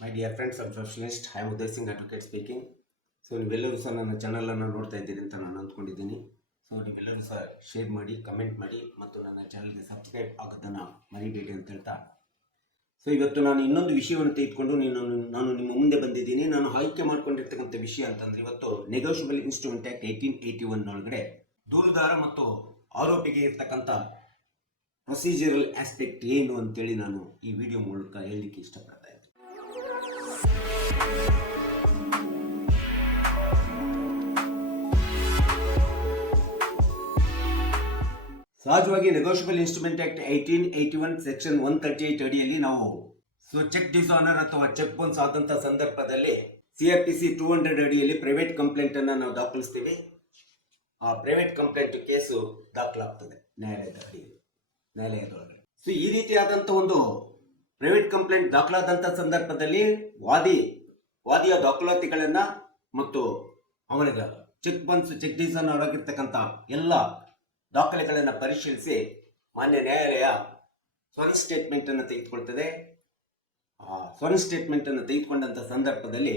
My dear friends, I am socialist. I am Uday Singh, advocate speaking. So ನೀವೆಲ್ಲರೂ ಸಹ ನನ್ನ ಚಾನಲನ್ನು ನೋಡ್ತಾ ಇದ್ದೀರಿ ಅಂತ ನಾನು ಅಂದ್ಕೊಂಡಿದ್ದೀನಿ. ಸೊ ನೀವೆಲ್ಲರೂ ಸಹ ಶೇರ್ ಮಾಡಿ, ಕಮೆಂಟ್ ಮಾಡಿ ಮತ್ತು ನನ್ನ ಚಾನಲ್ಗೆ ಸಬ್ಸ್ಕ್ರೈಬ್ ಆಗೋದನ್ನು ಮರಿಬೇಡಿ ಅಂತ ಹೇಳ್ತಾ, ಸೊ ಇವತ್ತು ನಾನು ಇನ್ನೊಂದು ವಿಷಯವನ್ನು ತೆಗೆದುಕೊಂಡು ನಾನು ನಿಮ್ಮ ಮುಂದೆ ಬಂದಿದ್ದೀನಿ. ನಾನು ಆಯ್ಕೆ ಮಾಡ್ಕೊಂಡಿರ್ತಕ್ಕಂಥ ವಿಷಯ ಅಂತಂದರೆ, ಇವತ್ತು ನೆಗೋಷಿಯಬಲ್ ಇನ್ಸ್ಟ್ರೂಮೆಂಟ್ ಆ್ಯಕ್ಟ್ 1881 ಒಳಗಡೆ ದೂರುದಾರ ಮತ್ತು ಆರೋಪಿಗೆ ಇರ್ತಕ್ಕಂಥ ಪ್ರೊಸೀಜರಲ್ ಆಸ್ಪೆಕ್ಟ್ ಏನು ಅಂತೇಳಿ ನಾನು ಈ ವಿಡಿಯೋ ಮೂಲಕ ಹೇಳಲಿಕ್ಕೆ ಇಷ್ಟಪಡ್ತಾ ಇದ್ದೀನಿ. ಸಹಜವಾಗಿ ನೆಗೋಷಿಯಬಲ್ ಇನ್ಸ್ಟ್ರೂಮೆಂಟ್ ಆಕ್ಟ್ 1881 ಸೆಕ್ಷನ್ 138 ಅಡಿಯಲ್ಲಿ ನಾವು ಚೆಕ್ ಡಿಸಾನರ್ ಅಥವಾ ಚೆಕ್ ಬೌನ್ಸ್ ಆದಂತಹ ಸಂದರ್ಭದಲ್ಲಿ CRPC 200 ಅಡಿಯಲ್ಲಿ ಪ್ರೈವೇಟ್ ಕಂಪ್ಲೇಂಟ್ ಅನ್ನು ನಾವು ದಾಖಲಿಸ್ತೀವಿ. ಆ ಪ್ರೈವೇಟ್ ಕಂಪ್ಲೇಂಟ್ ಕೇಸು ದಾಖಲಾಗ್ತದೆ ನ್ಯಾಯಾಲಯದೊಳಗಡೆ. ಸೊ ಈ ರೀತಿಯಾದಂತಹ ಒಂದು ಪ್ರೈವೇಟ್ ಕಂಪ್ಲೇಂಟ್ ದಾಖಲಾದಂತಹ ಸಂದರ್ಭದಲ್ಲಿ ವಾದಿಯ ದಾಖಲಾತಿಗಳನ್ನ ಮತ್ತು ಅವನಿಗೆ ಚೆಕ್ ಬೌನ್ಸ್ ಚೆಕ್ ಡಿಸಾನರ್ ಆಗಿರ್ತಕ್ಕಂಥ ಎಲ್ಲ ದಾಖಲೆಗಳನ್ನು ಪರಿಶೀಲಿಸಿ ಮಾನ್ಯ ನ್ಯಾಯಾಲಯ ಸ್ವರ್ಣ ಸ್ಟೇಟ್ಮೆಂಟ್ ಅನ್ನು ತೆಗೆದುಕೊಳ್ತದೆ. ಆ ಸ್ವರ್ಣ ಸ್ಟೇಟ್ಮೆಂಟ್ ಅನ್ನು ತೆಗೆದುಕೊಂಡಂತ ಸಂದರ್ಭದಲ್ಲಿ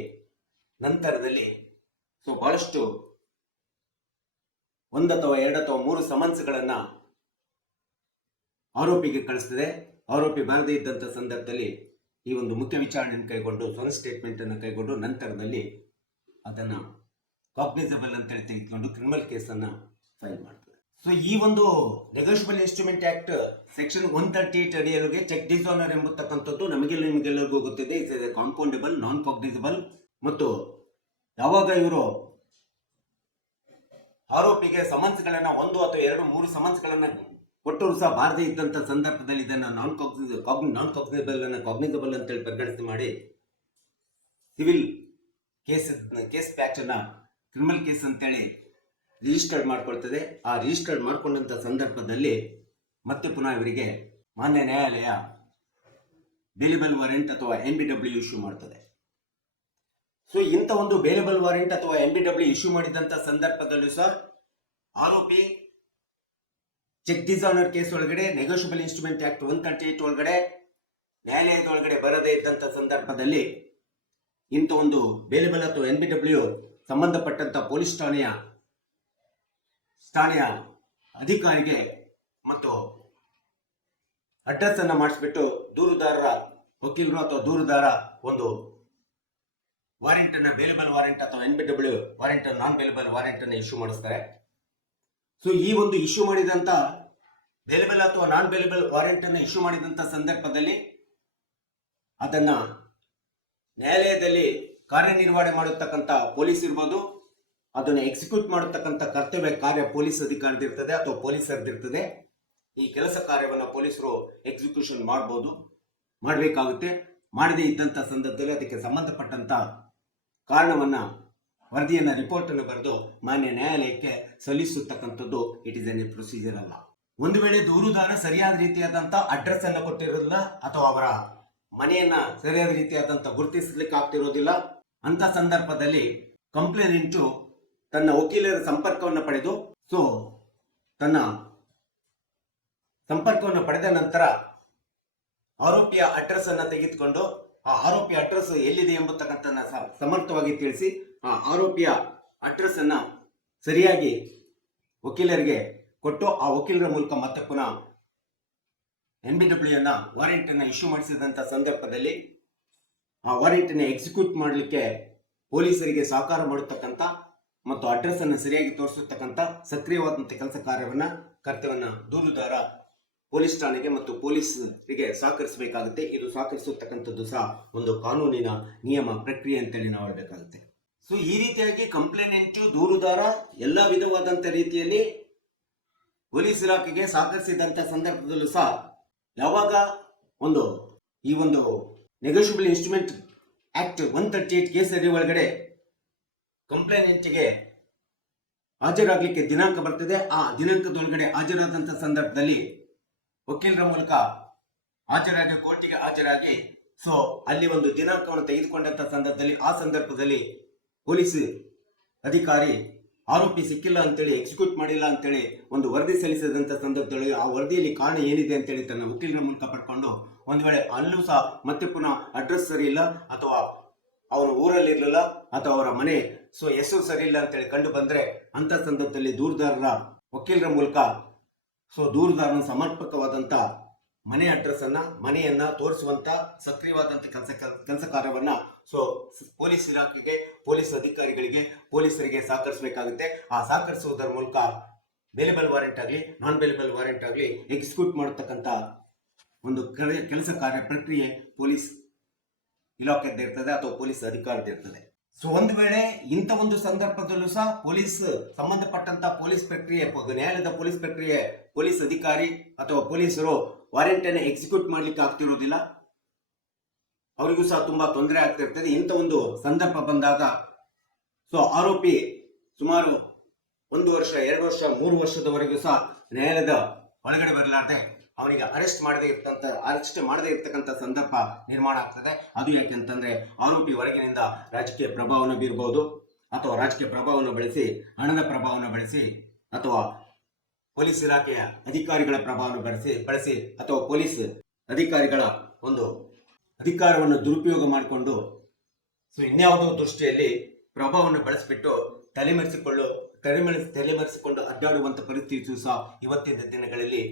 ನಂತರದಲ್ಲಿ ಬಹಳಷ್ಟು 1 ಅಥವಾ 2 ಅಥವಾ 3 ಸಮನ್ಸ್ಗಳನ್ನ ಆರೋಪಿಗೆ ಕಳಿಸ್ತದೆ. ಆರೋಪಿ ಬಾರದೇ ಇದ್ದಂಥ ಸಂದರ್ಭದಲ್ಲಿ ಈ ಒಂದು ಮುಖ್ಯ ವಿಚಾರಣೆಯನ್ನು ಕೈಗೊಂಡು ಸ್ವರ್ಣ ಸ್ಟೇಟ್ಮೆಂಟ್ ಅನ್ನು ಕೈಗೊಂಡು ನಂತರದಲ್ಲಿ ಅದನ್ನ ಕಾಗ್ನಿಸಬಲ್ ಅಂತೇಳಿ ತೆಗೆದುಕೊಂಡು ಕ್ರಿಮಿನಲ್ ಕೇಸನ್ನು ಫೈಲ್ ಮಾಡ್ತದೆ. ಸೊ ಈ ಒಂದು ನೆಗೋಷಿಯಬಲ್ ಇನ್ಸ್ಟ್ರೂಮೆಂಟ್ ಆಕ್ಟ್ ಸೆಕ್ಷನ್ 138 ಅಡಿಯೊಳಗೆ ಚೆಕ್ ಡಿಸಾನರ್ ಎಂಬತಕ್ಕಂಥದ್ದು ನಿಮಗೆಲ್ಲರಿಗೂ ಗೊತ್ತಿದೆ. It's compoundable, non cognizable. ಮತ್ತು ಯಾವಾಗ ಇವರು ಆರೋಪಿಗೆ ಸಮನ್ಸ್ಗಳನ್ನ 1 ಅಥವಾ 2, 3 ಸಮನ್ಸ್ಗಳನ್ನ ಕೊಟ್ಟರು ಸಹ ಬಾರದೇ ಇದ್ದಂಥ ಸಂದರ್ಭದಲ್ಲಿ ಇದನ್ನು ನಾನ್ ಕಾಗ್ನಿಸಬಲ್ ಅನ್ನು ಕಾಗ್ನಿಸಬಲ್ ಅಂತೇಳಿ ಪರಿಗಣಿಸಿ ಮಾಡಿ ಸಿವಿಲ್ ಕೇಸ್ ಬ್ಯಾಚ್ ಅನ್ನ ಕ್ರಿಮಿನಲ್ ಕೇಸ್ ಅಂತೇಳಿ ರಿಜಿಸ್ಟರ್ಡ್ ಮಾಡ್ಕೊಳ್ತದೆ. ಆ ರಿಜಿಸ್ಟರ್ಡ್ ಮಾಡ್ಕೊಂಡಂತ ಸಂದರ್ಭದಲ್ಲಿ ಮತ್ತೆ ಪುನಃ ಇವರಿಗೆ ಮಾನ್ಯ ನ್ಯಾಯಾಲಯ ಬೇಲಿಬಲ್ ವಾರೆಂಟ್ ಅಥವಾ NBW ಇಶ್ಯೂ ಮಾಡ್ತದೆ. ಸೊ ಇಂಥ ಒಂದು ಬೇಲಿಬಲ್ ವಾರೆಂಟ್ ಅಥವಾ NBW ಇಶ್ಯೂ ಮಾಡಿದಂತ ಸಂದರ್ಭದಲ್ಲೂ ಸಹ ಆರೋಪಿ ಚೆಕ್ ಡಿಸಾನರ್ ಕೇಸ್ ಒಳಗಡೆ ನೆಗೋಷಿಯಬಲ್ ಇನ್ಸ್ಟ್ರೂಮೆಂಟ್ ಆಕ್ಟ್ 138 ಒಳಗಡೆ ನ್ಯಾಯಾಲಯದೊಳಗಡೆ ಬರದೇ ಇದ್ದಂತ ಸಂದರ್ಭದಲ್ಲಿ ಇಂಥ ಒಂದು ಬೇಲಿಬಲ್ ಅಥವಾ NBW ಸಂಬಂಧಪಟ್ಟಂತ ಪೊಲೀಸ್ ಠಾಣೆಯ ಅಧಿಕಾರಿಗೆ ಮತ್ತು ಅಡ್ರೆಸ್ ಅನ್ನ ಮಾಡಿಸ್ಬಿಟ್ಟು ದೂರುದಾರರ ವಕೀಲರು ಅಥವಾ ದೂರುದಾರ ಒಂದು ವಾರೆಂಟ್ ಅನ್ನ ಬೇಲಿಬಲ್ ವಾರೆಂಟ್ ಅಥವಾ NBW ವಾರೆಂಟ್ ನಾನ್ ಬೇಲಿಬಲ್ ವಾರೆಂಟ್ ಅನ್ನ ಇಶ್ಯೂ ಮಾಡಿಸ್ತಾರೆ. ಸೊ ಈ ಒಂದು ಇಶ್ಯೂ ಮಾಡಿದಂತ ಬೇಲಿಬಲ್ ಅಥವಾ ನಾನ್ ಬೇಲಿಬಲ್ ವಾರೆಂಟ್ ಅನ್ನ ಇಶ್ಯೂ ಮಾಡಿದಂತ ಸಂದರ್ಭದಲ್ಲಿ ಅದನ್ನ ನ್ಯಾಯಾಲಯದಲ್ಲಿ ಕಾರ್ಯನಿರ್ವಹಣೆ ಮಾಡತಕ್ಕಂತ ಪೊಲೀಸ್ ಇರ್ಬೋದು, ಅದನ್ನು ಎಕ್ಸಿಕ್ಯೂಟ್ ಮಾಡತಕ್ಕಂಥ ಕರ್ತವ್ಯ ಕಾರ್ಯ ಪೊಲೀಸ್ ಅಧಿಕಾರಿದಿರ್ತದೆ ಅಥವಾ ಪೊಲೀಸರದಿರ್ತದೆ. ಈ ಕೆಲಸ ಕಾರ್ಯವನ್ನು ಪೊಲೀಸರು ಎಕ್ಸಿಕ್ಯೂಷನ್ ಮಾಡಬೇಕಾಗುತ್ತೆ. ಮಾಡದೇ ಇದ್ದಂಥ ಸಂದರ್ಭದಲ್ಲಿ ಅದಕ್ಕೆ ಸಂಬಂಧಪಟ್ಟಂತ ಕಾರಣವನ್ನ ರಿಪೋರ್ಟ್ ಅನ್ನು ಬರೆದು ಮಾನ್ಯ ನ್ಯಾಯಾಲಯಕ್ಕೆ ಸಲ್ಲಿಸತಕ್ಕಂಥದ್ದು ಇಟ್ ಇಸ್ ಎನ್ ಪ್ರೊಸೀಜರ್ ಅಲ್ಲ. ಒಂದು ವೇಳೆ ದೂರುದಾರ ಸರಿಯಾದ ರೀತಿಯಾದಂಥ ಅಡ್ರೆಸ್ ಅನ್ನು ಕೊಟ್ಟಿರೋದಿಲ್ಲ ಅಥವಾ ಅವರ ಮನೆಯನ್ನ ಸರಿಯಾದ ರೀತಿಯಾದಂಥ ಗುರುತಿಸಲಿಕ್ಕೆ ಆಗ್ತಿರೋದಿಲ್ಲ, ಅಂತ ಸಂದರ್ಭದಲ್ಲಿ ಕಂಪ್ಲೇಂಟು ತನ್ನ ವಕೀಲರ ಸಂಪರ್ಕವನ್ನು ಪಡೆದು ತನ್ನ ಸಂಪರ್ಕವನ್ನು ಪಡೆದ ನಂತರ ಆರೋಪಿಯ ಅಡ್ರೆಸ್ ಅನ್ನ ತೆಗೆದುಕೊಂಡು ಆ ಆರೋಪಿಯ ಅಡ್ರೆಸ್ ಎಲ್ಲಿದೆ ಎಂಬತಕ್ಕಂಥ ಸಮರ್ಥವಾಗಿ ತಿಳಿಸಿ ಆ ಆರೋಪಿಯ ಅಡ್ರೆಸ್ ಅನ್ನ ಸರಿಯಾಗಿ ವಕೀಲರಿಗೆ ಕೊಟ್ಟು ಆ ವಕೀಲರ ಮೂಲಕ ಮತ್ತೆ ಪುನಃ NBW ವಾರೆಂಟ್ ಅನ್ನ ಇಶ್ಯೂ ಮಾಡಿಸಿದಂತ ಸಂದರ್ಭದಲ್ಲಿ ಆ ವಾರೆಂಟ್ ಅನ್ನ ಎಕ್ಸಿಕ್ಯೂಟ್ ಮಾಡಲಿಕ್ಕೆ ಪೊಲೀಸರಿಗೆ ಸಹಕಾರ ಮಾಡತಕ್ಕಂಥ ಮತ್ತು ಅಡ್ರೆಸ್ ಅನ್ನು ಸರಿಯಾಗಿ ತೋರಿಸತಕ್ಕಂಥ ಸಕ್ರಿಯವಾದಂಥ ಕೆಲಸ ಕರ್ತವ್ಯವನ್ನ ದೂರುದಾರ ಪೊಲೀಸ್ ಠಾಣೆಗೆ ಮತ್ತು ಪೊಲೀಸರಿಗೆ ಸಹಕರಿಸಬೇಕಾಗುತ್ತೆ. ಇದು ಸಹಕರಿಸತಕ್ಕಂಥದ್ದು ಸಹ ಒಂದು ಕಾನೂನಿನ ನಿಯಮ ಪ್ರಕ್ರಿಯೆ ಅಂತೇಳಿ ನಾವು ಹೇಳಬೇಕಾಗುತ್ತೆ. ಸೊ ಈ ರೀತಿಯಾಗಿ ಕಂಪ್ಲೇಂಟು ದೂರುದಾರ ಎಲ್ಲ ವಿಧವಾದಂಥ ರೀತಿಯಲ್ಲಿ ಪೊಲೀಸ್ ಇಲಾಖೆಗೆ ಸಹಕರಿಸಿದಂಥ ಸಂದರ್ಭದಲ್ಲೂ ಸಹ ಯಾವಾಗ ಈ ಒಂದು ನೆಗೋಷಿಯಬಲ್ ಇನ್ಸ್ಟ್ರೂಮೆಂಟ್ ಆಕ್ಟ್ 138 ಕೇಸ್ ಅಡಿ ಒಳಗಡೆ ಕಂಪ್ಲೇಂಟ್ಗೆ ಹಾಜರಾಗಲಿಕ್ಕೆ ದಿನಾಂಕ ಬರ್ತದೆ. ಆ ದಿನಾಂಕದೊಳಗಡೆ ಹಾಜರಾದಂಥ ಸಂದರ್ಭದಲ್ಲಿ ವಕೀಲರ ಮೂಲಕ ಕೋರ್ಟಿಗೆ ಹಾಜರಾಗಿ ಅಲ್ಲಿ ಒಂದು ದಿನಾಂಕವನ್ನು ತೆಗೆದುಕೊಂಡಂತ ಸಂದರ್ಭದಲ್ಲಿ ಆ ಸಂದರ್ಭದಲ್ಲಿ ಪೊಲೀಸ್ ಅಧಿಕಾರಿ ಆರೋಪಿ ಸಿಕ್ಕಿಲ್ಲ ಅಂತೇಳಿ ಎಕ್ಸಿಕ್ಯೂಟ್ ಮಾಡಿಲ್ಲ ಅಂತೇಳಿ ಒಂದು ವರದಿ ಸಲ್ಲಿಸಿದಂಥ ಸಂದರ್ಭದಲ್ಲಿ ಆ ವರದಿಯಲ್ಲಿ ಕಾರಣ ಏನಿದೆ ಅಂತೇಳಿ ತನ್ನ ವಕೀಲರ ಮೂಲಕ ಪಡ್ಕೊಂಡು ಒಂದು ವೇಳೆ ಅಲ್ಲೂ ಸಹ ಮತ್ತೆ ಪುನಃ ಅಡ್ರೆಸ್ ಸರಿ ಇಲ್ಲ ಅಥವಾ ಅವನು ಊರಲ್ಲಿ ಇರಲಿಲ್ಲ ಅಥವಾ ಅವರ ಮನೆ ಹೆಸರು ಸರಿ ಇಲ್ಲ ಅಂತೇಳಿ ಕಂಡು ಬಂದ್ರೆ ಅಂತ ಸಂದರ್ಭದಲ್ಲಿ ದೂರುದಾರರ ವಕೀಲರ ಮೂಲಕ ದೂರುದಾರನ ಸಮರ್ಪಕವಾದಂತ ಮನೆ ಅಡ್ರೆಸ್ ಮನೆಯನ್ನ ತೋರಿಸುವಂತ ಸಕ್ರಿಯವಾದಂತ ಕೆಲಸ ಕಾರ್ಯವನ್ನ ಪೊಲೀಸ್ ಇಲಾಖೆಗೆ, ಪೊಲೀಸ್ ಅಧಿಕಾರಿಗಳಿಗೆ, ಪೊಲೀಸರಿಗೆ ಸಹಕರಿಸಬೇಕಾಗುತ್ತೆ. ಆ ಸಹಕರಿಸುವುದರ ಮೂಲಕ ಬೇಲೆಬಲ್ ವಾರೆಂಟ್ ಆಗಲಿ ನಾನ್ ಬೇಲೆಬಲ್ ವಾರೆಂಟ್ ಆಗಲಿ ಎಕ್ಸಿಕ್ಯೂಟ್ ಮಾಡತಕ್ಕಂತ ಒಂದು ಕೆಲಸ ಕಾರ್ಯ ಪ್ರಕ್ರಿಯೆ ಪೊಲೀಸ್ ಇಲಾಖೆದ್ದು ಇರ್ತದೆ ಅಥವಾ ಪೊಲೀಸ್ ಅಧಿಕಾರದ ಇರ್ತದೆ. ಒಂದು ವೇಳೆ ಇಂಥ ಒಂದು ಸಂದರ್ಭದಲ್ಲೂ ಸಹ ಪೊಲೀಸ್ ಸಂಬಂಧಪಟ್ಟಂತ ಪೊಲೀಸ್ ಪ್ರಕ್ರಿಯೆ, ನ್ಯಾಯಾಲಯದ ಪೊಲೀಸ್ ಪ್ರಕ್ರಿಯೆ, ಪೊಲೀಸ್ ಅಧಿಕಾರಿ ಅಥವಾ ಪೊಲೀಸರು ವಾರೆಂಟ್ ಅನ್ನು ಎಕ್ಸಿಕ್ಯೂಟ್ ಮಾಡ್ಲಿಕ್ಕೆ ಆಗ್ತಿರೋದಿಲ್ಲ, ಅವರಿಗೂ ಸಹ ತುಂಬಾ ತೊಂದರೆ ಆಗ್ತಿರ್ತದೆ. ಇಂಥ ಒಂದು ಸಂದರ್ಭ ಬಂದಾಗ ಆರೋಪಿ ಸುಮಾರು 1 ವರ್ಷ, 2 ವರ್ಷ, 3 ವರ್ಷದವರೆಗೂ ಸಹ ನ್ಯಾಯಾಲಯದ ಒಳಗಡೆ ಬರಲಾರದೆ ಅವನಿಗೆ ಅರೆಸ್ಟ್ ಮಾಡದೇ ಇರ್ತಕ್ಕಂಥ ಸಂದರ್ಭ ನಿರ್ಮಾಣ ಆಗ್ತದೆ. ಅದು ಯಾಕೆಂತಂದ್ರೆ ಆರೋಪಿ ಹೊರಗಿನಿಂದ ರಾಜಕೀಯ ಪ್ರಭಾವವನ್ನು ಬೀರಬಹುದು ಅಥವಾ ರಾಜಕೀಯ ಪ್ರಭಾವವನ್ನು ಬಳಸಿ, ಹಣದ ಪ್ರಭಾವವನ್ನು ಬಳಸಿ ಅಥವಾ ಪೊಲೀಸ್ ಇಲಾಖೆಯ ಅಧಿಕಾರಿಗಳ ಪ್ರಭಾವವನ್ನು ಬಳಸಿ ಅಥವಾ ಪೊಲೀಸ್ ಅಧಿಕಾರಿಗಳ ಒಂದು ಅಧಿಕಾರವನ್ನು ದುರುಪಯೋಗ ಮಾಡಿಕೊಂಡು ಇನ್ಯಾವುದೋ ದೃಷ್ಟಿಯಲ್ಲಿ ಪ್ರಭಾವವನ್ನು ಬಳಸಿಬಿಟ್ಟು ತಲೆಮರೆಸಿಕೊಂಡು ಅಡ್ಡಾಡುವಂತ ಪರಿಸ್ಥಿತಿಯು ಸಹ ಇವತ್ತಿನ ದಿನಗಳಲ್ಲಿ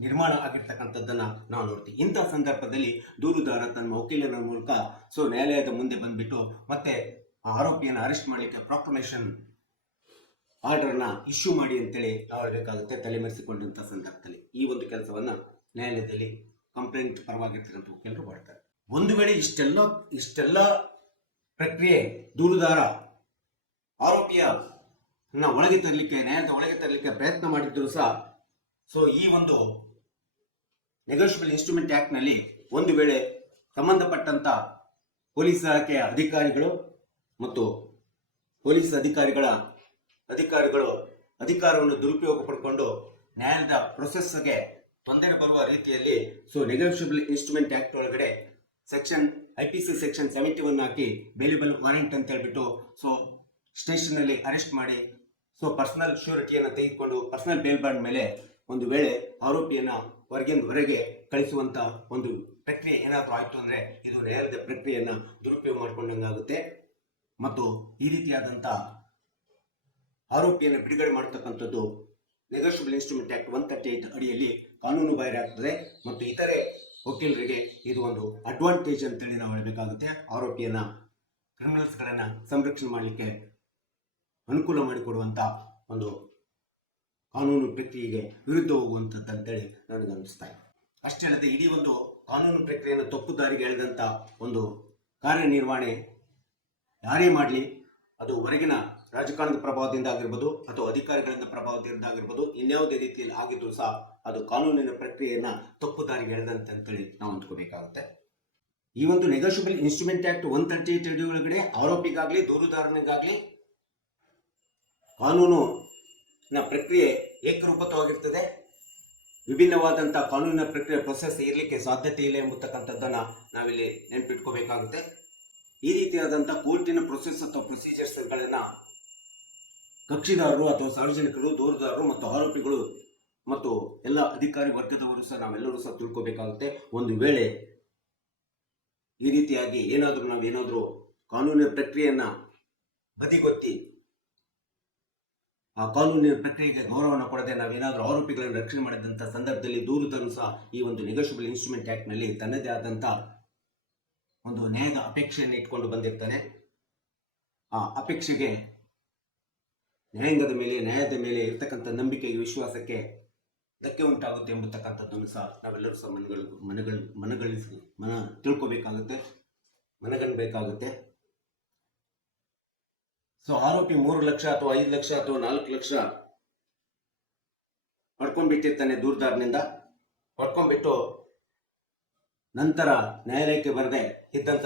ನಿರ್ಮಾಣ ಆಗಿರ್ತಕ್ಕಂಥದ್ದನ್ನ ನಾವು ನೋಡ್ತೀವಿ. ಇಂತಹ ಸಂದರ್ಭದಲ್ಲಿ ದೂರುದಾರ ತನ್ನ ವಕೀಲರ ಮೂಲಕ ನ್ಯಾಯಾಲಯದ ಮುಂದೆ ಬಂದ್ಬಿಟ್ಟು ಮತ್ತೆ ಆರೋಪಿಯನ್ನು ಅರೆಸ್ಟ್ ಮಾಡಲಿಕ್ಕೆ ಪ್ರಾಕ್ಲಮೇಷನ್ ಆರ್ಡರ್ನ ಇಶ್ಯೂ ಮಾಡಿ ಅಂತೇಳಿ ಹೇಳಬೇಕಾಗುತ್ತೆ. ತಲೆಮರೆಸಿಕೊಂಡಂತ ಸಂದರ್ಭದಲ್ಲಿ ಈ ಒಂದು ಕೆಲಸವನ್ನ ನ್ಯಾಯಾಲಯದಲ್ಲಿ ಕಂಪ್ಲೇಂಟ್ ಪರವಾಗಿರ್ತಕ್ಕಂಥ ವಕೀಲರು ಮಾಡ್ತಾರೆ. ಒಂದು ವೇಳೆ ಇಷ್ಟೆಲ್ಲ ಪ್ರಕ್ರಿಯೆ ದೂರುದಾರ ಆರೋಪಿಯ ಒಳಗೆ ತರಲಿಕ್ಕೆ, ನ್ಯಾಯಾಲಯದ ಒಳಗೆ ತರಲಿಕ್ಕೆ ಪ್ರಯತ್ನ ಮಾಡಿದ್ರು ಸಹ ಈ ಒಂದು ನೆಗೋಷಿಯಬಲ್ ಇನ್ಸ್ಟ್ರೂಮೆಂಟ್ ಆಕ್ಟ್ ನಲ್ಲಿ ಒಂದು ವೇಳೆ ಸಂಬಂಧಪಟ್ಟಂತ ಪೊಲೀಸ್ ಇಲಾಖೆಯ ಅಧಿಕಾರಿಗಳು ಮತ್ತು ಪೊಲೀಸ್ ಅಧಿಕಾರಿಗಳು ಅಧಿಕಾರವನ್ನು ದುರುಪಯೋಗ ಪಡ್ಕೊಂಡು ನ್ಯಾಯಾಲಯದ ಪ್ರೊಸೆಸ್ಗೆ ತೊಂದರೆ ಬರುವ ರೀತಿಯಲ್ಲಿ ನೆಗೋಷಿಯಬಲ್ ಇನ್ಸ್ಟ್ರೂಮೆಂಟ್ ಆಕ್ಟ್ ಒಳಗಡೆ IPC ಸೆಕ್ಷನ್ 71 ಹಾಕಿ ಬೇಲೆಬಲ್ ವಾರೆಂಟ್ ಅಂತ ಹೇಳ್ಬಿಟ್ಟು ಸ್ಟೇಷನ್ ಅಲ್ಲಿ ಅರೆಸ್ಟ್ ಮಾಡಿ ಪರ್ಸನಲ್ ಶ್ಯೂರಿಟಿಯನ್ನು ತೆಗೆದುಕೊಂಡು ಪರ್ಸನಲ್ ಬೇಲ್ ಬಾಂಡ್ ಮೇಲೆ ಒಂದು ವೇಳೆ ಆರೋಪಿಯನ್ನ ಹೊರಗೆ ಕಳಿಸುವಂತ ಒಂದು ಪ್ರಕ್ರಿಯೆ ಏನಾದರೂ ಆಯ್ತು ಅಂದ್ರೆ ಇದು ನ್ಯಾಯಾಲಯದ ಪ್ರಕ್ರಿಯೆಯನ್ನ ದುರುಪಯೋಗ ಮಾಡಿಕೊಂಡಂಗಾಗುತ್ತೆ ಮತ್ತು ಈ ರೀತಿಯಾದಂತ ಆರೋಪಿಯನ್ನು ಬಿಡುಗಡೆ ಮಾಡತಕ್ಕಂಥದ್ದು ನೆಗೋಷಿಯಬಲ್ ಇನ್ಸ್ಟ್ರೂಮೆಂಟ್ ಆಕ್ಟ್ 138 ಅಡಿಯಲ್ಲಿ ಕಾನೂನು ಬಾಹಿರ ಆಗ್ತದೆ ಮತ್ತು ಇತರೆ ವಕೀಲರಿಗೆ ಇದು ಒಂದು ಅಡ್ವಾಂಟೇಜ್ ಅಂತೇಳಿ ನಾವು ಹೇಳಬೇಕಾಗುತ್ತೆ. ಆರೋಪಿಯನ್ನ ಕ್ರಿಮಿನಲ್ಸ್ಗಳನ್ನ ಸಂರಕ್ಷಣೆ ಮಾಡಲಿಕ್ಕೆ ಅನುಕೂಲ ಮಾಡಿಕೊಡುವಂತ ಒಂದು ಕಾನೂನು ಪ್ರಕ್ರಿಯೆಗೆ ವಿರುದ್ಧ ಹೋಗುವಂಥದ್ದು ಅಂತೇಳಿ ನನಗನ್ನಿಸ್ತಾ ಇದೆ. ಅಷ್ಟೇ ಅಲ್ಲದೆ ಇಡೀ ಒಂದು ಕಾನೂನು ಪ್ರಕ್ರಿಯೆಯನ್ನು ತಪ್ಪು ದಾರಿಗೆ ಎಳೆದಂತ ಒಂದು ಕಾರ್ಯನಿರ್ವಹಣೆ ಯಾರೇ ಮಾಡಲಿ, ಅದು ಹೊರಗಿನ ರಾಜಕಾರಣದ ಪ್ರಭಾವದಿಂದ ಆಗಿರ್ಬೋದು ಅಥವಾ ಅಧಿಕಾರಿಗಳಿಂದ ಪ್ರಭಾವದಿಂದ ಆಗಿರ್ಬೋದು, ಇನ್ಯಾವುದೇ ರೀತಿಯಲ್ಲಿ ಆಗಿದ್ರು ಸಹ ಅದು ಕಾನೂನಿನ ಪ್ರಕ್ರಿಯೆಯನ್ನ ತಪ್ಪು ದಾರಿಗೆ ಎಳೆದಂತೆ ಅಂತೇಳಿ ನಾವು ಅಂದ್ಕೋಬೇಕಾಗುತ್ತೆ. ಈ ಒಂದು ನೆಗೋಷಿಯಬಲ್ ಇನ್ಸ್ಟ್ರೂಮೆಂಟ್ ಆಕ್ಟ್ 138 ಅಡಿ ಒಳಗಡೆ ಆರೋಪಿಗಾಗ್ಲಿ ದೂರುದಾರನಿಗಾಗ್ಲಿ ಕಾನೂನಿನ ಪ್ರಕ್ರಿಯೆ ಏಕರೂಪವಾಗಿರ್ತದೆ. ವಿಭಿನ್ನವಾದಂತಹ ಕಾನೂನಿನ ಪ್ರಕ್ರಿಯೆ ಪ್ರೊಸೆಸ್ ಇರಲಿಕ್ಕೆ ಸಾಧ್ಯತೆ ಇಲ್ಲ ಎಂಬತಕ್ಕಂಥದ್ದನ್ನ ನಾವಿಲ್ಲಿ ನೆನಪಿಟ್ಕೋಬೇಕಾಗುತ್ತೆ. ಈ ರೀತಿಯಾದಂತಹ ಕೋರ್ಟಿನ ಪ್ರೊಸೆಸ್ ಅಥವಾ ಪ್ರೊಸೀಜರ್ಸ್ಗಳನ್ನ ಕಕ್ಷಿದಾರರು ಅಥವಾ ಸಾರ್ವಜನಿಕರು, ದೂರುದಾರರು ಮತ್ತು ಆರೋಪಿಗಳು ಮತ್ತು ಎಲ್ಲ ಅಧಿಕಾರಿ ವರ್ಗದವರು ಸಹ ನಾವೆಲ್ಲರೂ ಸಹ ತಿಳ್ಕೋಬೇಕಾಗುತ್ತೆ. ಒಂದು ವೇಳೆ ಈ ರೀತಿಯಾಗಿ ನಾವೇನಾದ್ರೂ ಕಾನೂನಿನ ಪ್ರಕ್ರಿಯೆಯನ್ನ ಬದಿಗೊತ್ತಿ ಆ ಕಾನೂನಿನ ಪ್ರಕ್ರಿಯೆಗೆ ಗೌರವವನ್ನು ಕೊಡದೆ ನಾವೇನಾದ್ರೂ ಆರೋಪಿಗಳನ್ನು ರಕ್ಷಣೆ ಮಾಡಿದಂಥ ಸಂದರ್ಭದಲ್ಲಿ ದೂರುದಾರನು ಸಹ ಈ ಒಂದು ನೆಗೋಷಿಯಬಲ್ ಇನ್ಸ್ಟ್ರೂಮೆಂಟ್ ಆಕ್ಟ್ ನಲ್ಲಿ ತನ್ನದೇ ಆದಂತ ಒಂದು ನ್ಯಾಯದ ಅಪೇಕ್ಷೆಯನ್ನು ಇಟ್ಕೊಂಡು ಬಂದಿರ್ತಾನೆ. ಆ ಅಪೇಕ್ಷೆಗೆ ನ್ಯಾಯದ ಮೇಲೆ ಇರ್ತಕ್ಕಂಥ ನಂಬಿಕೆಗೆ, ವಿಶ್ವಾಸಕ್ಕೆ ಧಕ್ಕೆ ಉಂಟಾಗುತ್ತೆ ಎಂಬತಕ್ಕಂಥದ್ದನ್ನು ಸಹ ನಾವೆಲ್ಲರೂ ಸಹ ಮನಗಣಬೇಕಾಗುತ್ತೆ. ಆರೋಪಿ 3 ಲಕ್ಷ ಅಥವಾ 5 ಲಕ್ಷ ಅಥವಾ 4 ಲಕ್ಷ ಪಡ್ಕೊಂಡ್ಬಿಟ್ಟಿರ್ತಾನೆ ದೂರುದಾರನಿಂದ. ಪಡ್ಕೊಂಡ್ಬಿಟ್ಟು ನಂತರ ನ್ಯಾಯಾಲಯಕ್ಕೆ ಬರದೆ ಇದ್ದಂಥ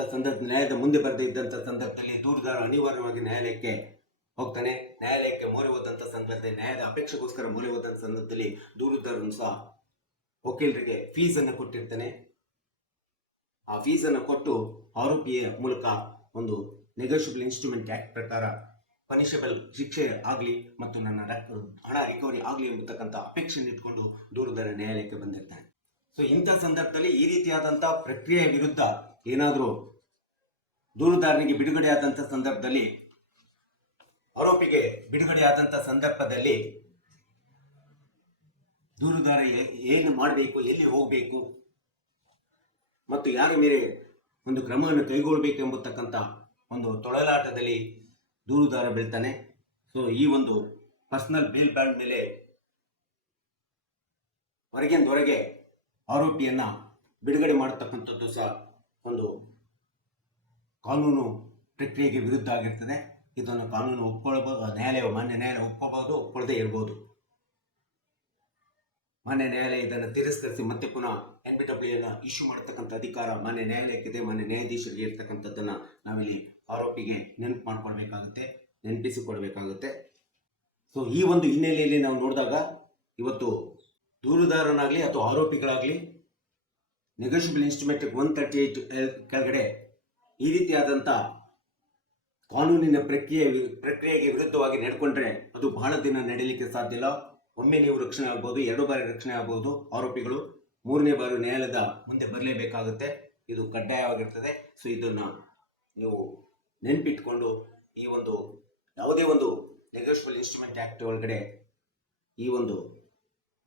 ನ್ಯಾಯದ ಮುಂದೆ ಬರದೇ ಇದ್ದಂಥ ಸಂದರ್ಭದಲ್ಲಿ ದೂರುದಾರ ಅನಿವಾರ್ಯವಾಗಿ ನ್ಯಾಯಾಲಯಕ್ಕೆ ಹೋಗ್ತಾನೆ. ನ್ಯಾಯಾಲಯಕ್ಕೆ ಮೊರೆ ಹೋದಂಥ ಸಂದರ್ಭದಲ್ಲಿ, ನ್ಯಾಯದ ಅಪೇಕ್ಷೆಗೋಸ್ಕರ ಮೊರೆ ಹೋದಂಥ ಸಂದರ್ಭದಲ್ಲಿ ದೂರುದಾರನು ಸಹ ವಕೀಲರಿಗೆ ಫೀಸನ್ನು ಕೊಟ್ಟಿರ್ತಾನೆ. ಆ ಫೀಸನ್ನು ಕೊಟ್ಟು ಆರೋಪಿಯ ಮೂಲಕ ಒಂದು ನೆಗೋಷಿಯಬಲ್ ಇನ್ಸ್ಟ್ರೂಮೆಂಟ್ ಆಕ್ಟ್ ಪ್ರಕಾರ ಪನಿಷಬಲ್ ಶಿಕ್ಷೆ ಆಗಲಿ ಮತ್ತು ನನ್ನ ಹಣ ರಿಕವರಿ ಆಗಲಿ ಎಂಬತಕ್ಕಂಥ ಅಪೇಕ್ಷೆಯನ್ನು ಇಟ್ಕೊಂಡು ದೂರುದಾರ ನ್ಯಾಯಾಲಯಕ್ಕೆ ಬಂದಿರ್ತಾನೆ. ಸೊ ಇಂಥ ಸಂದರ್ಭದಲ್ಲಿ ಈ ರೀತಿಯಾದಂಥ ಪ್ರಕ್ರಿಯೆ ವಿರುದ್ಧ ಏನಾದರೂ ದೂರುದಾರನಿಗೆ ಬಿಡುಗಡೆ ಆದಂಥ ಸಂದರ್ಭದಲ್ಲಿ, ಆರೋಪಿಗೆ ಬಿಡುಗಡೆ ಆದಂಥ ಸಂದರ್ಭದಲ್ಲಿ ದೂರುದಾರ ಏನು ಮಾಡಬೇಕು, ಎಲ್ಲಿ ಹೋಗಬೇಕು ಮತ್ತು ಯಾರ ಮೇಲೆ ಒಂದು ಕ್ರಮವನ್ನು ಕೈಗೊಳ್ಳಬೇಕು ಎಂಬತಕ್ಕಂಥ ಒಂದು ತೊಳಲಾಟದಲ್ಲಿ ದೂರುದಾರ ಬೀಳ್ತಾನೆ. ಸೊ ಈ ಒಂದು ಪರ್ಸನಲ್ ಬೇಲ್ ಬಾಂಡ್ ಮೇಲೆ ಹೊರಗೆ ಆರೋಪಿಯನ್ನ ಬಿಡುಗಡೆ ಮಾಡತಕ್ಕಂಥದ್ದು ಸಹ ಒಂದು ಕಾನೂನು ಪ್ರಕ್ರಿಯೆಗೆ ವಿರುದ್ಧ ಆಗಿರ್ತದೆ. ಇದನ್ನು ಕಾನೂನು ಒಪ್ಕೊಳ್ಬಹುದು, ಮಾನ್ಯ ನ್ಯಾಯಾಲಯ ಒಪ್ಕೋಬಹುದು, ಒಪ್ಕೊಳ್ಳದೆ ಇರಬಹುದು. ಮಾನ್ಯ ನ್ಯಾಯಾಲಯ ಇದನ್ನು ತಿರಸ್ಕರಿಸಿ ಮತ್ತೆ ಪುನಃ NBW ಇಶ್ಯೂ ಮಾಡತಕ್ಕಂಥ ಅಧಿಕಾರ ಮಾನ್ಯ ನ್ಯಾಯಾಲಯಕ್ಕಿದೆ, ಮಾನ್ಯ ನ್ಯಾಯಾಧೀಶರಿಗೆ ಇರ್ತಕ್ಕಂಥದ್ದನ್ನ ನಾವಿಲ್ಲಿ ಆರೋಪಿಗೆ ನೆನಪಿಸಿಕೊಡ್ಬೇಕಾಗುತ್ತೆ. ಸೊ ಈ ಒಂದು ಹಿನ್ನೆಲೆಯಲ್ಲಿ ನಾವು ನೋಡಿದಾಗ ಇವತ್ತು ದೂರುದಾರನಾಗಲಿ ಅಥವಾ ಆರೋಪಿಗಳಾಗಲಿ ನೆಗೋಷಿಯಬಲ್ ಇನ್ಸ್ಟ್ರುಮೆಂಟ್ 138 ಕೆಳಗಡೆ ಈ ರೀತಿಯಾದಂಥ ಕಾನೂನಿನ ಪ್ರಕ್ರಿಯೆಗೆ ವಿರುದ್ಧವಾಗಿ ನಡ್ಕೊಂಡ್ರೆ ಅದು ಬಹಳ ದಿನ ನಡೀಲಿಕ್ಕೆ ಸಾಧ್ಯ ಇಲ್ಲ. ಒಮ್ಮೆ ನೀವು ರಕ್ಷಣೆ ಆಗ್ಬೋದು, 2 ಬಾರಿ ರಕ್ಷಣೆ ಆಗ್ಬೋದು ಆರೋಪಿಗಳು, 3ನೇ ಬಾರಿ ನ್ಯಾಯಾಲಯದ ಮುಂದೆ ಬರಲೇಬೇಕಾಗುತ್ತೆ. ಇದು ಕಡ್ಡಾಯವಾಗಿರ್ತದೆ. ಸೊ ಇದನ್ನು ನೀವು ನೆನಪಿಟ್ಕೊಂಡು ಈ ಒಂದು ಯಾವುದೇ ಒಂದು ನೆಗೋಷಿಯಬಲ್ ಇನ್ಸ್ಟ್ರುಮೆಂಟ್ ಆಕ್ಟ್ ಒಳಗಡೆ ಈ ಒಂದು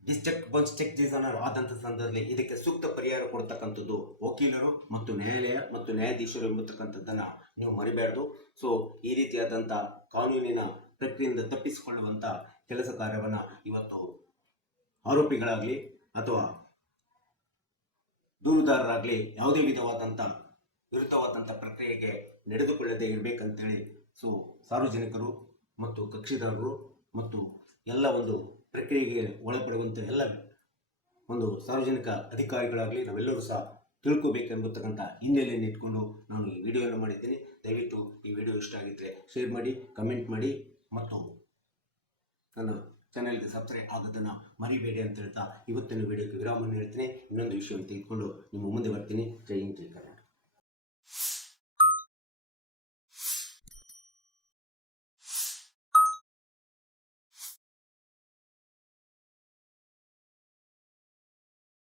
ಡಿಸ್ಟ್ರಿಕ್ಟ್ ಡಿಸೈನರ್ ಆದಂಥ ಸಂದರ್ಭದಲ್ಲಿ ಇದಕ್ಕೆ ಸೂಕ್ತ ಪರಿಹಾರ ಕೊಡ್ತಕ್ಕಂಥದ್ದು ವಕೀಲರು ಮತ್ತು ನ್ಯಾಯಾಲಯ ಮತ್ತು ನ್ಯಾಯಾಧೀಶರು ಎಂಬತಕ್ಕಂಥದ್ದನ್ನು ನೀವು ಮರಿಬಾರ್ದು. ಸೊ ಈ ರೀತಿಯಾದಂಥ ಕಾನೂನಿನ ಪ್ರಕ್ರಿಯೆಯಿಂದ ತಪ್ಪಿಸಿಕೊಳ್ಳುವಂಥ ಕೆಲಸ ಕಾರ್ಯವನ್ನು ಇವತ್ತು ಆರೋಪಿಗಳಾಗಲಿ ಅಥವಾ ದೂರುದಾರರಾಗಲಿ ಯಾವುದೇ ವಿರುದ್ಧವಾದಂಥ ಪ್ರಕ್ರಿಯೆಗೆ ನಡೆದುಕೊಳ್ಳದೆ ಇರಬೇಕಂತೇಳಿ ಸೊ ಸಾರ್ವಜನಿಕರು ಮತ್ತು ಕಕ್ಷಿದಾರರು ಮತ್ತು ಎಲ್ಲ ಒಂದು ಪ್ರಕ್ರಿಯೆಗೆ ಒಳಪಡುವಂಥ ಎಲ್ಲ ಒಂದು ಸಾರ್ವಜನಿಕ ಅಧಿಕಾರಿಗಳಾಗಲಿ ನಾವೆಲ್ಲರೂ ಸಹ ತಿಳ್ಕೋಬೇಕೆಂಬತಕ್ಕಂಥ ಹಿನ್ನೆಲೆಯನ್ನು ಇಟ್ಕೊಂಡು ನಾನು ಈ ವಿಡಿಯೋವನ್ನು ಮಾಡಿದ್ದೀನಿ. ದಯವಿಟ್ಟು ಈ ವಿಡಿಯೋ ಇಷ್ಟ ಆಗಿದ್ದರೆ ಶೇರ್ ಮಾಡಿ, ಕಮೆಂಟ್ ಮಾಡಿ ಮತ್ತು ನನ್ನ ಚಾನೆಲ್ಗೆ ಸಬ್ಸ್ಕ್ರೈಬ್ ಆಗೋದನ್ನು ಮರಿಬೇಡಿ ಅಂತ ಹೇಳ್ತಾ ಇವತ್ತಿನ ವಿಡಿಯೋಕ್ಕೆ ವಿರಾಮವನ್ನು ಹೇಳ್ತೀನಿ. ಇನ್ನೊಂದು ವಿಷಯವನ್ನು ತೆಗೆದುಕೊಂಡು ನಿಮ್ಮ ಮುಂದೆ